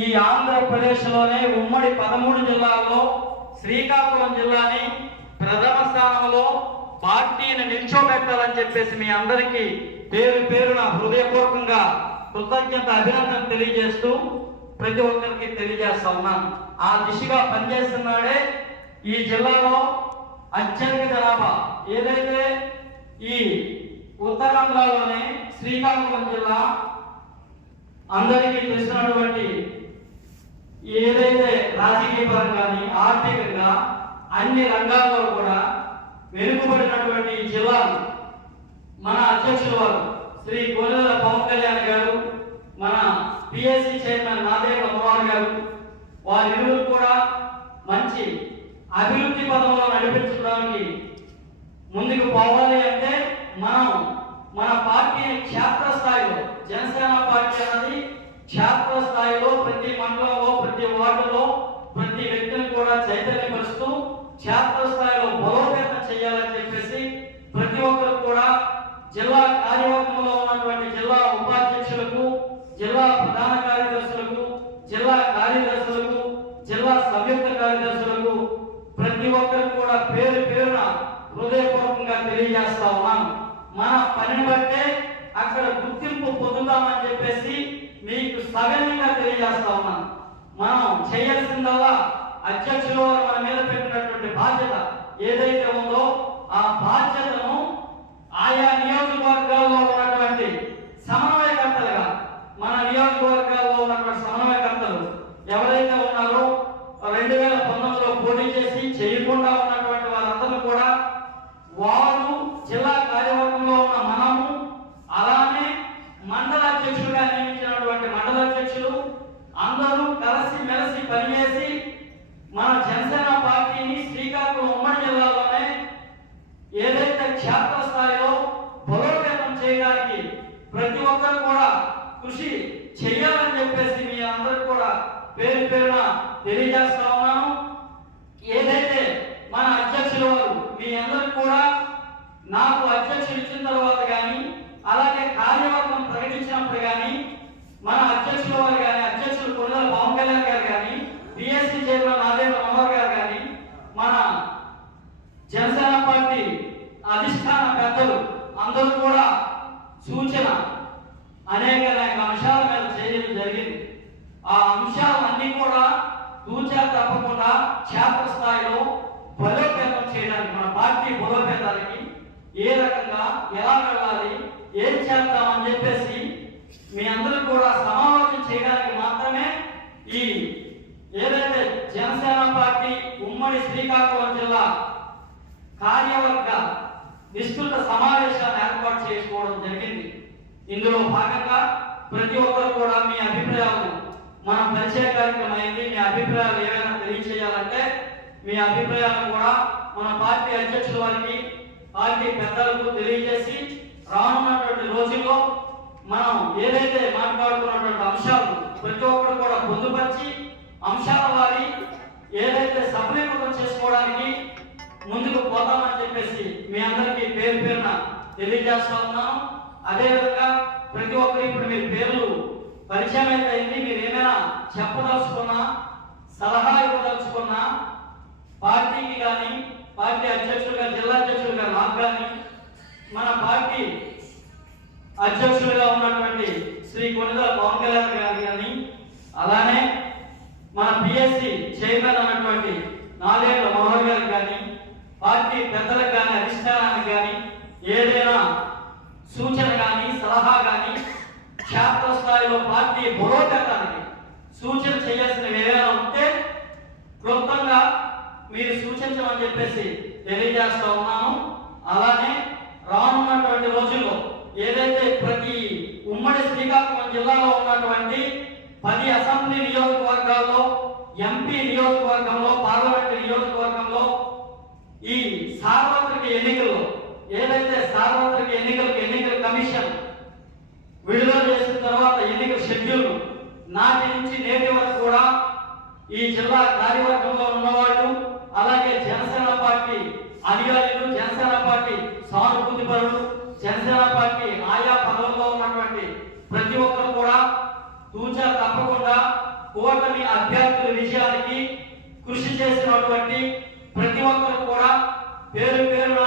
ఈ ఆంధ్రప్రదేశ్లోనే ఉమ్మడి 13 జిల్లాల్లో శ్రీకాకుళం జిల్లాని ప్రథమ స్థానంలో పార్టీని నిల్చోబెట్టాలని చెప్పేసి మీ అందరికీ పేరు పేరున హృదయపూర్వకంగా కృతజ్ఞత అభినందన తెలియజేస్తూ ప్రతి ఒక్కరికి తెలియజేస్తా ఉన్నాను. ఆ దిశగా పనిచేస్తున్నాడే ఈ జిల్లాలో అత్యధిక జనాభా ఏదైతే ఈ ఉత్తరాంధ్రలోనే శ్రీకాకుళం జిల్లా అందరికీ తెలిసినటువంటి ఏదైతే రాజకీయ పరంగా ఆర్థికంగా అన్ని రంగాల్లో కూడా వెనుకబడినటువంటి జిల్లా మన అధ్యక్షులు వారు శ్రీ కోనెల పవన్ కళ్యాణ్ గారు, మన పిఎస్సి చైర్మన్ నాదేళ్ల మనోహర్ గారు, వారిరువురు కూడా మంచి అభివృద్ధి పదంలో నడిపించడానికి ముందుకు పోవాలి అంటే మనం మన పార్టీని క్షేత్రస్థాయిలో జనసేన పార్టీ అనేది క్షేత్రస్థాయిలో ప్రతి మండలంలో ప్రతి వార్డులో ప్రతి వ్యక్తిని కూడా చైతన్యపరుస్తూ క్షేత్రస్థాయిలో బలోపేతం చేయాలని చెప్పేసి ప్రతి ఒక్కరు కూడా జిల్లా కార్యవర్గంలో ఉన్నటువంటి జిల్లా ఉపాధ్యక్షులకు, జిల్లా ప్రధాన కార్యదర్శులకు, జిల్లా కార్యదర్శులకు, జిల్లా సంయుక్త కార్యదర్శులకు ప్రతి ఒక్కరు కూడా పేరు పేరున హృదయపూర్వకంగా తెలియజేస్తా ఉన్నాను. మన పనిని బట్టే అక్కడ గుర్తింపు పొందుతామని చెప్పేసి మీకు సవినయంగా తెలియజేస్తా ఉన్నాను. మనం చేయాల్సిందల్లా అధ్యక్షులు మన మీద పెట్టినటువంటి బాధ్యత ఏదైతే ఉందో ఆ బాధ్యతను ఆయా నియోజకవర్గాల్లో ఉన్నటువంటి సమన్వయకర్తలుగా మన నియోజకవర్గాల్లో ఉన్నటువంటి సమన్వయకర్తలు ఎవరైతే ఉన్నారో 2019లో పోటీ చేసి చేయకుండా ఉన్నటువంటి వారందరూ కూడా వారు జిల్లా కార్యవర్గంలో ఉన్న మనము, అలానే మండల అధ్యక్షులుగా నియమించినటువంటి మండల అధ్యక్షులు అందరూ కలిసి మెలిసి పనిచేసి మన జనసేన పార్టీని శ్రీకాకుళం ఉమ్మడి జిల్లాలోనే ఏదైతే క్షేత్రస్థాయిలో బలోపేతం చేయడానికి ప్రతి ఒక్కరు కూడా కృషి చేయాలని చెప్పేసి మీ అందరూ కూడా పేరు పేరున తెలియజేస్తా ఉన్నాను. ఏదైతే మన అధ్యక్షుల వారు మీ అందరూ కూడా నాకు అధ్యక్షులు ఇచ్చిన తర్వాత కానీ అలాగే కార్యవర్గం ప్రకటించినప్పుడు కానీ మన అధ్యక్షుల వారు కానీ అధ్యక్షులు కోనెల పవన్ కళ్యాణ్ గారు కానీ పిఎస్సి చైర్మన్ నాదేళ్ల మనోహర్ గారు కానీ మన జనసేన పార్టీ అధిష్టాన పెద్దలు అందరూ కూడా సూచన అనేక అంశాల మీద చేయడం జరిగింది. ఆ అంశాలన్నీ కూడా తూచా తప్పకుండా క్షేత్రస్థాయిలో బలోపేతం చేయడానికి మన పార్టీ బలోపేతానికి ఏ రకంగా ఎలా వెళ్ళాలి ఏం చేద్దామని చెప్పేసి మీ అందరూ కూడా సమావేశం చేయడానికి మాత్రమే ఈ ఏదైతే జనసేన పార్టీ ఉమ్మడి శ్రీకాకుళం జిల్లా కార్యవర్గ విస్తృత సమావేశాన్ని ఏర్పాటు చేసుకోవడం జరిగింది. ఇందులో భాగంగా ప్రతి ఒక్కరు కూడా మీ అభిప్రాయాలు మన పరిచయ కార్యక్రమం అయింది. మీ అభిప్రాయాలు ఏమైనా తెలియచేయాలంటే మీ అభిప్రాయాలను కూడా మన పార్టీ అధ్యక్షుల వారికి పార్టీ పెద్దలకు తెలియజేసి రానున్నటువంటి రోజుల్లో మనం ఏదైతే మాట్లాడుకున్నటువంటి అంశాలు ప్రతి ఒక్కరు కూడా పొందుపరిచి అంశాల వారి ఏదైతే సఫలీకృతం చేసుకోవడానికి ముందుకు పోతామని చెప్పేసి మీ అందరికీ పేరు పేరున తెలియజేస్తా ఉన్నాను. అదేవిధంగా ప్రతి ఒక్కరు ఇప్పుడు మీ పేర్లు పరిచయం అయితే మీరు ఏమైనా చెప్పదలుచుకున్నా సలహా ఇవ్వదలుచుకున్నా పార్టీకి కానీ పార్టీ అధ్యక్షులుగా జిల్లా అధ్యక్షులుగా నాకు కానీ మన పార్టీ అధ్యక్షులుగా ఉన్నటువంటి శ్రీ కోనెల పవన్ కళ్యాణ్ గారు కానీ అలానే మన పిఎస్సి చైర్మన్ అన్నటువంటి నాదేళ్ల మనోహర్ గారు కానీ పార్టీ పెద్దలకు కానీ అధిష్టానానికి కానీ ఏదైనా సూచన కానీ సలహా కానీ క్షేత్రస్థాయిలో పార్టీ బలోపేతానికి సూచన చేయాల్సినవి ఏదైనా ఉంటే క్లుప్తంగా మీరు సూచించమని చెప్పేసి తెలియజేస్తా ఉన్నాను. అలానే రానున్నటువంటి రోజుల్లో ఏదైతే ప్రతి ఉమ్మడి శ్రీకాకుళం జిల్లాలో ఉన్నటువంటి 10 అసెంబ్లీ నియోజకవర్గాల్లో ఎంపీ నియోజకవర్గంలో పార్లమెంటు నియోజకవర్గంలో ఈ సార్వత్రిక ఎన్నికల్లో ఏదైతే సార్వత్రిక ఎన్నికల కమిషన్ విడుదల చేసిన తర్వాత ఎన్నికల షెడ్యూల్ నాటి నుంచి నేటి వరకు కూడా ఈ జిల్లా కార్యవర్గంలో ఉన్నవాళ్ళు అలాగే జనసేన పార్టీ అనుయాయులు, జనసేన పార్టీ సానుభూతి పరులు, జనసేన పార్టీ ఆయా పదవుల్లో ఉన్నటువంటి ప్రతి ఒక్కరు కూడా తూచా తప్పకుండా కూటమి అభ్యర్థుల విజయానికి కృషి చేసినటువంటి ప్రతి ఒక్కరు కూడా పేరు పేరున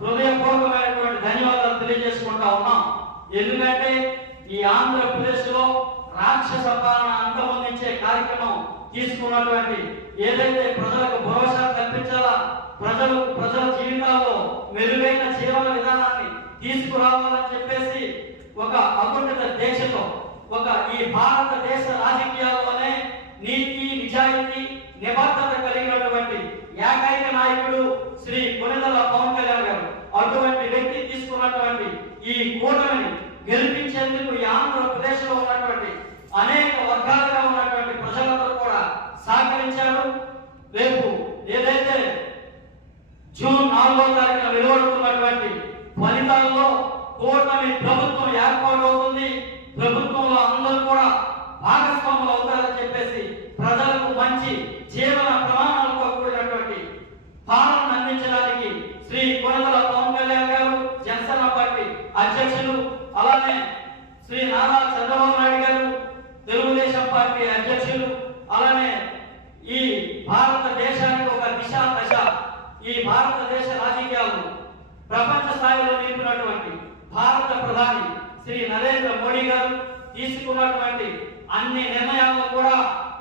హృదయపూర్వకమైనటువంటి ధన్యవాదాలు తెలియజేసుకుంటా ఉన్నాం. ఎందుకంటే ఈ ఆంధ్రప్రదేశ్ లో రాక్షస పాలన అంతమొందించే కార్యక్రమం తీసుకున్నటువంటి ఏదైతే ప్రజలకు భరోసా కల్పించాలా, ప్రజల జీవితాల్లో మెరుగైన జీవన విధానాన్ని తీసుకురావాలని చెప్పేసి ఒక అకుంఠిత దీక్షతో ఈ భారతదేశ రాజకీయాల్లోనే నీతి నిజాయితీ నిబద్ధత కలిగినటువంటి ఏకైక నాయకుడు శ్రీ కొణిదెల పవన్ కళ్యాణ్ గారు. అటువంటి వ్యక్తి తీసుకున్నటువంటి ఈ కూటమిని గెలిపించేందుకు ఈ ఆంధ్రప్రదేశ్ లో ఉన్నటువంటి అనేక వర్గాలుగా ఉన్నటువంటి ప్రజలందరూ కూడా సహకరించారు. రేపు ఏదైతే జూన్ 4వ తారీఖున వెలువడుతున్నటువంటి ఫలితాల్లో కూటమి ప్రభుత్వం ఏర్పాటు అవుతుంది. ప్రభుత్వంలో అందరూ కూడా భాగస్వాములు అవుతారని చెప్పేసి ప్రజలకు మంచి జీవన ప్రమాణాలతో కూడినటువంటి పాలన అందించడానికి శ్రీ కొణిదెల పవన్ కళ్యాణ్ గారు, జనసేన పార్టీ అధ్యక్షులు, అలానే శ్రీ నారా చంద్రబాబు నాయుడు గారు, తెలుగుదేశం పార్టీ అధ్యక్షులు, అలానే ఈ భారతదేశానికి ఒక దిశ దశ, ఈ భారతదేశ రాజకీయాలు ప్రపంచ స్థాయిలో నిలిపినటువంటి భారత ప్రధాని శ్రీ నరేంద్ర మోడీ గారు తీసుకున్నటువంటి అన్ని నిర్ణయాలను కూడా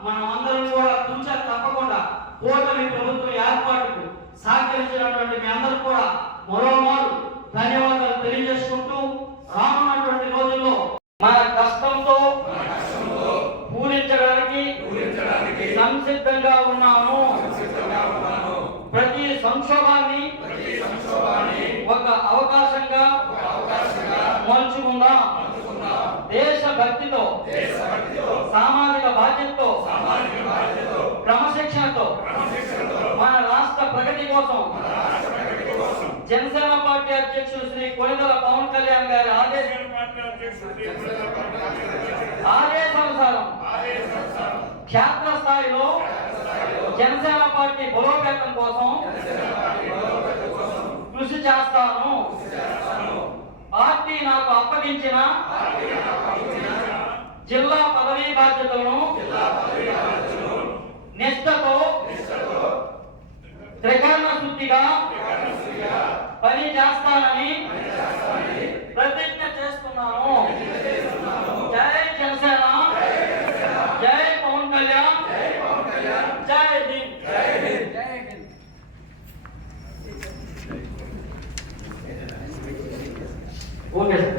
మనం అందరం కూడా తూచా తప్పకుండా కూటమి ప్రభుత్వం ఏర్పాటుకు సహకరించినటువంటి మీ అందరూ కూడా మరోమారు ధన్యవాదాలు తెలియజేసుకుంటూ రానున్నటువంటి రోజుల్లో మన కష్టంతో పూరించడానికి సంసిద్ధంగా ఉన్నాము. ప్రతి సంక్షోభాన్ని ఒక అవకాశంగా మలుచుకుందాం. దేశభక్తితో, సామాజిక బాధ్యతతో, క్రమశిక్షణతో మన రాష్ట్ర ప్రగతి కోసం జనసేన పార్టీ అధ్యక్షులు శ్రీ కొణిదెల పవన్ కళ్యాణ్ గారి ఆదేశానుసారం క్షేత్రస్థాయిలో జనసేన పార్టీ బలోపేతం కోసం కృషి చేస్తాను. పార్టీ నాకు అప్పగించిన జిల్లా పదవీ బాధ్యతలను నిష్ఠతో త్రికరణ శుద్ధిగా పని చేస్తానని ప్రతిజ్ఞ చేస్తున్నాను. జై జనసేన, జై పవన్ కళ్యాణ్, జై హింద్. Okay sir.